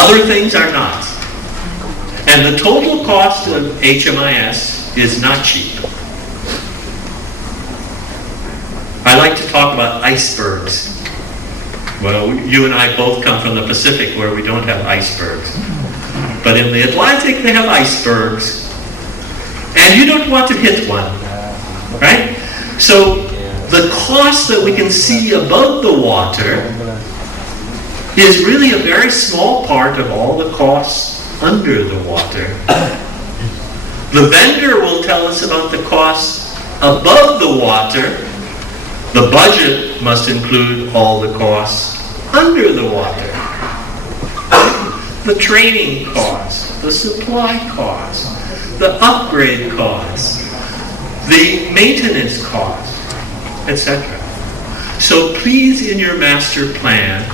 Other things are not. And the total cost of HMIS is not cheap. I like to talk about icebergs. Well, you and I both come from the Pacific where we don't have icebergs. But in the Atlantic, they have icebergs. And you don't want to hit one, right? So the cost that we can see above the water is really a very small part of all the costs under the water. The vendor will tell us about the costs above the water. The budget must include all the costs under the water. The training costs, the supply costs, the upgrade costs, the maintenance costs, etc. So please, in your master plan,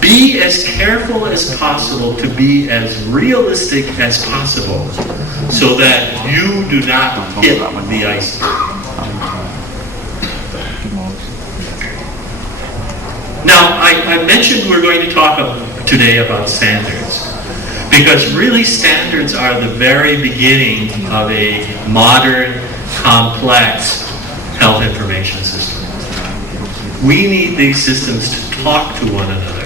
be as careful as possible to be as realistic as possible so that you do not hit the iceberg. Now, I mentioned we're going to talk today about standards, because really standards are the very beginning of a modern, complex health information system. We need these systems to talk to one another.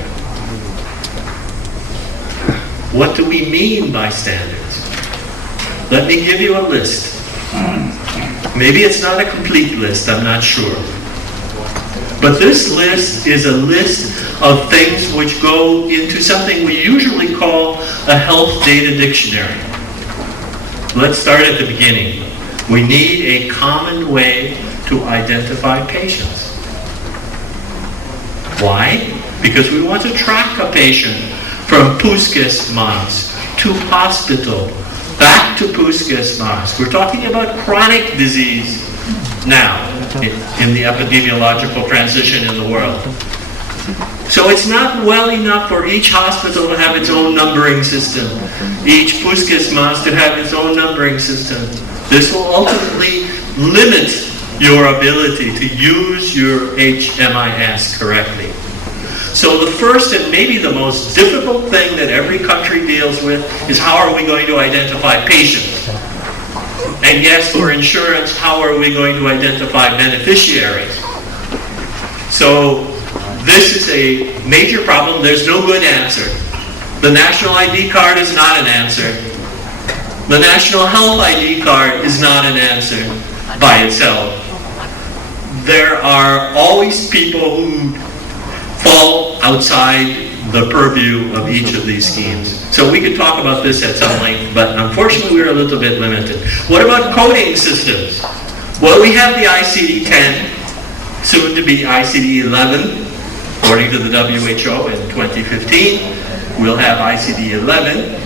What do we mean by standards? Let me give you a list. Maybe it's not a complete list, I'm not sure. But this list is a list of things which go into something we usually call a health data dictionary. Let's start at the beginning. We need a common way to identify patients. Why? Because we want to track a patient from puskesmas to hospital, back to puskesmas. We're talking about chronic disease now in the epidemiological transition in the world. So it's not well enough for each hospital to have its own numbering system, each puskesmas to have its own numbering system. This will ultimately limit your ability to use your HMIS correctly. So the first and maybe the most difficult thing that every country deals with is how are we going to identify patients? And yes, for insurance, how are we going to identify beneficiaries? So this is a major problem. There's no good answer. The national ID card is not an answer. The national health ID card is not an answer by itself. There are always people who fall outside the purview of each of these schemes. So we could talk about this at some length, but unfortunately we're a little bit limited. What about coding systems? Well, we have the ICD-10, soon to be ICD-11, according to the WHO in 2015. We'll have ICD-11.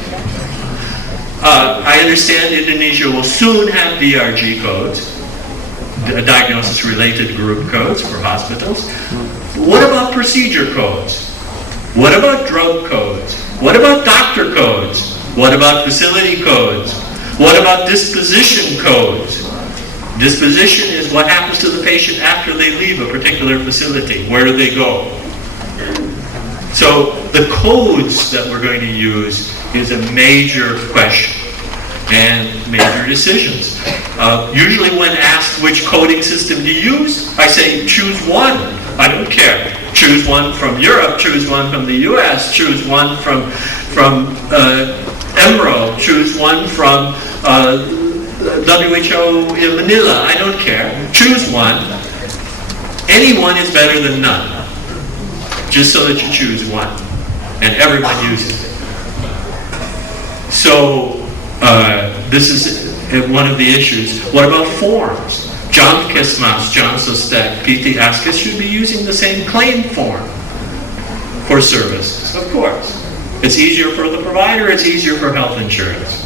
I understand Indonesia will soon have DRG codes, diagnosis-related group codes for hospitals. What about procedure codes? What about drug codes? What about doctor codes? What about facility codes? What about disposition codes? Disposition is what happens to the patient after they leave a particular facility. Where do they go? So the codes that we're going to use is a major question and major decisions. Usually when asked which coding system to use, I say choose one. I don't care. Choose one from Europe, choose one from the US, choose one from EMRO, choose one from WHO in Manila. I don't care. Choose one. Any one is better than none. Just so that you choose one. And everyone uses it. So this is one of the issues. What about forms? John Kesmas, John Sostek, PT Askis should be using the same claim form for services, of course. It's easier for the provider, it's easier for health insurance.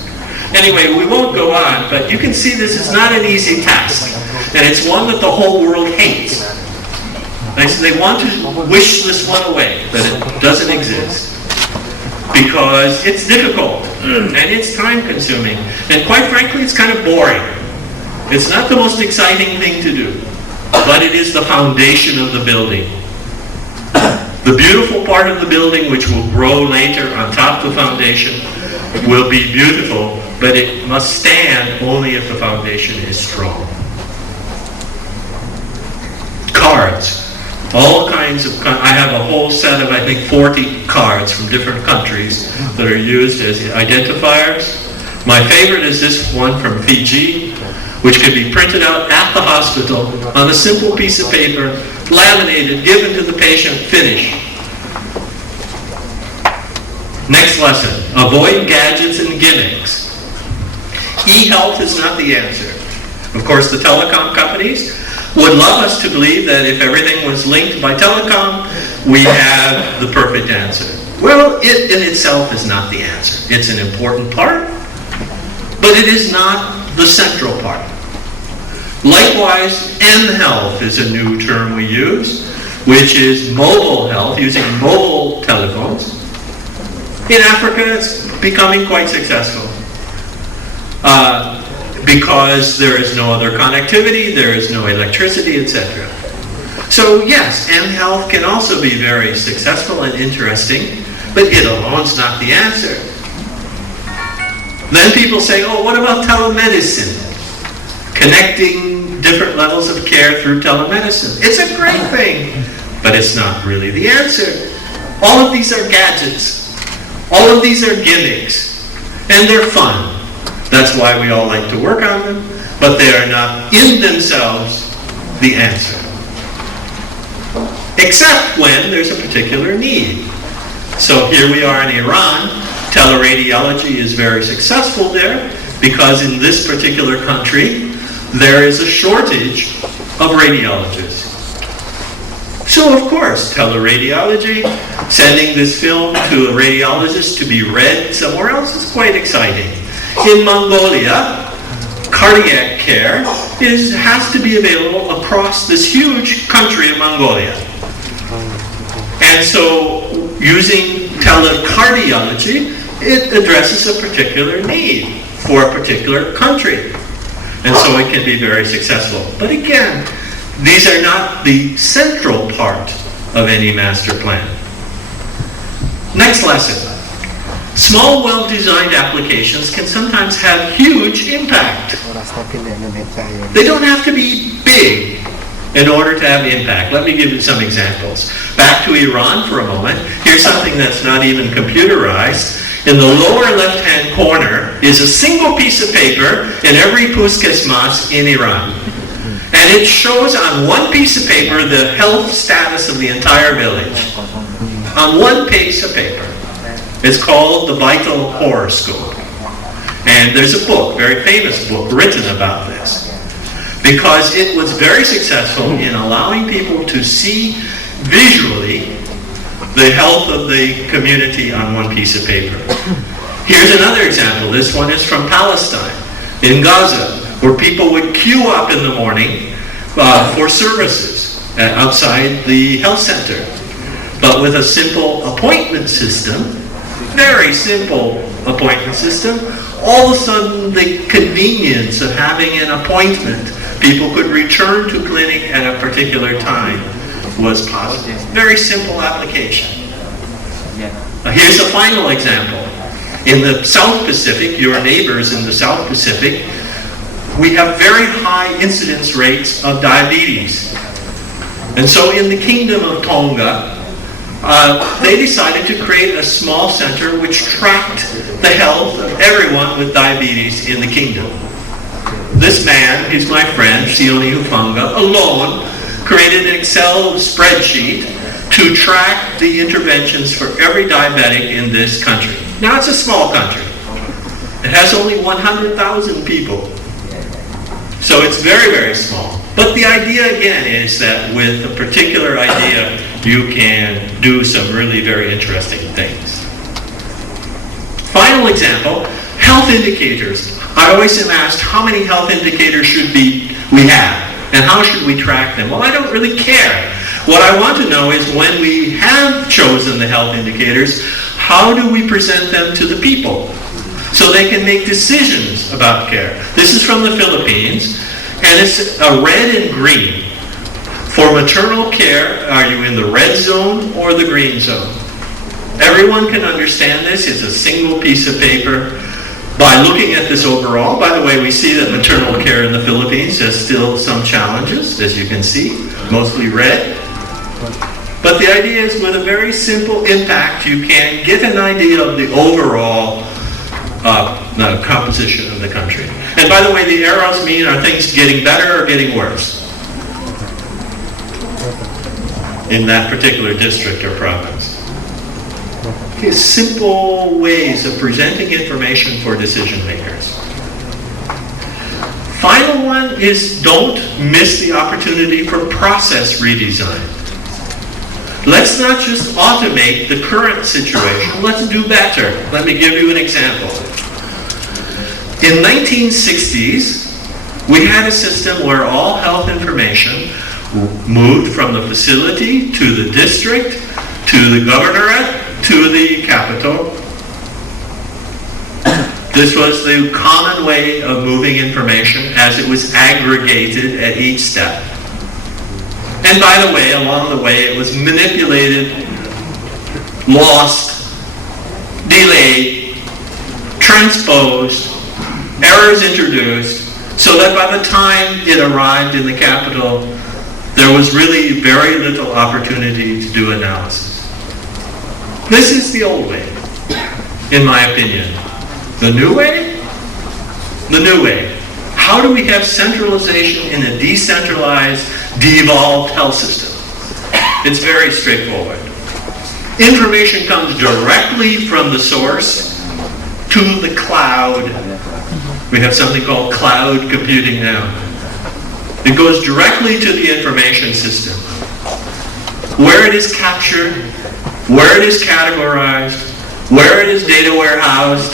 Anyway, we won't go on, but you can see this is not an easy task. And it's one that the whole world hates. They want to wish this one away, that it doesn't exist. Because it's difficult, and it's time-consuming, and quite frankly, it's kind of boring. It's not the most exciting thing to do, but it is the foundation of the building. The beautiful part of the building, which will grow later on top of the foundation, will be beautiful, but it must stand only if the foundation is strong. Cards. All kinds of, I have a whole set of, I think, 40 cards from different countries that are used as identifiers. My favorite is this one from Fiji, which can be printed out at the hospital on a simple piece of paper, laminated, given to the patient, finish. Next lesson, avoid gadgets and gimmicks. E-health is not the answer. Of course, the telecom companies would love us to believe that if everything was linked by telecom, we have the perfect answer. Well, it in itself is not the answer. It's an important part, but it is not the central part. Likewise, M-health is a new term we use, which is mobile health, using mobile telephones. In Africa, it's becoming quite successful because there is no other connectivity, there is no electricity, etc. So yes, M-health can also be very successful and interesting, but it alone is not the answer. Then people say, oh, what about telemedicine? Connecting different levels of care through telemedicine. It's a great thing, but it's not really the answer. All of these are gadgets. All of these are gimmicks, and they're fun. That's why we all like to work on them, but they are not in themselves the answer. Except when there's a particular need. So here we are in Iran. Teleradiology is very successful there because in this particular country there is a shortage of radiologists. So of course, teleradiology, sending this film to a radiologist to be read somewhere else is quite exciting. In Mongolia, cardiac care has to be available across this huge country of Mongolia. And so using telecardiology, it addresses a particular need for a particular country. And so it can be very successful. But again, these are not the central part of any master plan. Next lesson. Small, well-designed applications can sometimes have huge impact. They don't have to be big in order to have impact. Let me give you some examples. Back to Iran for a moment. Here's something that's not even computerized. In the lower left-hand corner is a single piece of paper in every puskesmas in Iran. And it shows on one piece of paper the health status of the entire village. On one piece of paper. It's called the Vital Horoscope. And there's a book, very famous book, written about this. Because it was very successful in allowing people to see visually the health of the community on one piece of paper. Here's another example. This one is from Palestine, in Gaza, where people would queue up in the morning for services outside the health center. But with a simple appointment system, very simple appointment system, all of a sudden the convenience of having an appointment, people could return to clinic at a particular time, was possible. Very simple application. Here's a final example. In the South Pacific, your neighbors in the South Pacific, we have very high incidence rates of diabetes. And so in the Kingdom of Tonga, they decided to create a small center which tracked the health of everyone with diabetes in the kingdom. This man, he's my friend, Sione Hufanga, alone created an Excel spreadsheet to track the interventions for every diabetic in this country. Now it's a small country. It has only 100,000 people. So it's very, very small. But the idea again is that with a particular idea, you can do some really very interesting things. Final example, health indicators. I always am asked how many health indicators should we have and how should we track them? Well, I don't really care. What I want to know is when we have chosen the health indicators, how do we present them to the people so they can make decisions about care? This is from the Philippines, and it's a red and green. For maternal care, are you in the red zone or the green zone? Everyone can understand this. It's a single piece of paper. By looking at this overall, by the way, we see that maternal care in the Philippines has still some challenges, as you can see, mostly red. But the idea is with a very simple impact, you can get an idea of the overall composition of the country. And by the way, the arrows mean are things getting better or getting worse in that particular district or province. Okay, simple ways of presenting information for decision makers. Final one is don't miss the opportunity for process redesign. Let's not just automate the current situation, let's do better. Let me give you an example. In 1960s, we had a system where all health information moved from the facility to the district, to the governorate, to the capital. This was the common way of moving information as it was aggregated at each step. And by the way, along the way, it was manipulated, lost, delayed, transposed, errors introduced, so that by the time it arrived in the capital, there was really very little opportunity to do analysis. This is the old way, in my opinion. The new way? The new way. How do we have centralization in a decentralized, devolved health system? It's very straightforward. Information comes directly from the source to the cloud. We have something called cloud computing now. It goes directly to the information system, where it is captured, where it is categorized, where it is data warehoused,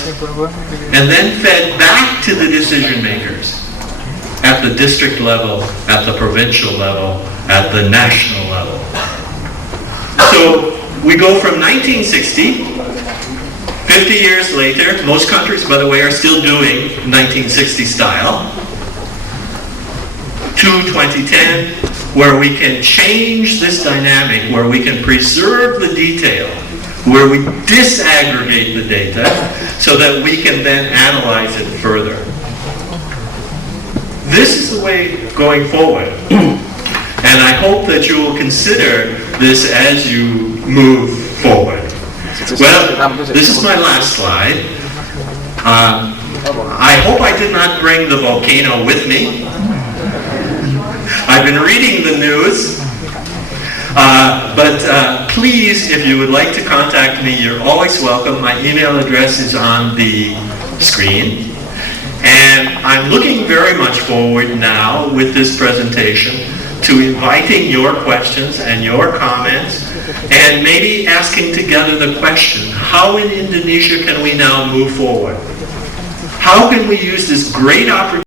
and then fed back to the decision makers at the district level, at the provincial level, at the national level. So we go from 1960, 50 years later, most countries, by the way, are still doing 1960 style, to 2010, where we can change this dynamic, where we can preserve the detail, where we disaggregate the data so that we can then analyze it further. This is the way going forward. And I hope that you will consider this as you move forward. Well, this is my last slide. I hope I did not bring the volcano with me. I've been reading the news, but please, if you would like to contact me, you're always welcome. My email address is on the screen. And I'm looking very much forward now with this presentation to inviting your questions and your comments, and maybe asking together the question, how in Indonesia can we now move forward? How can we use this great opportunity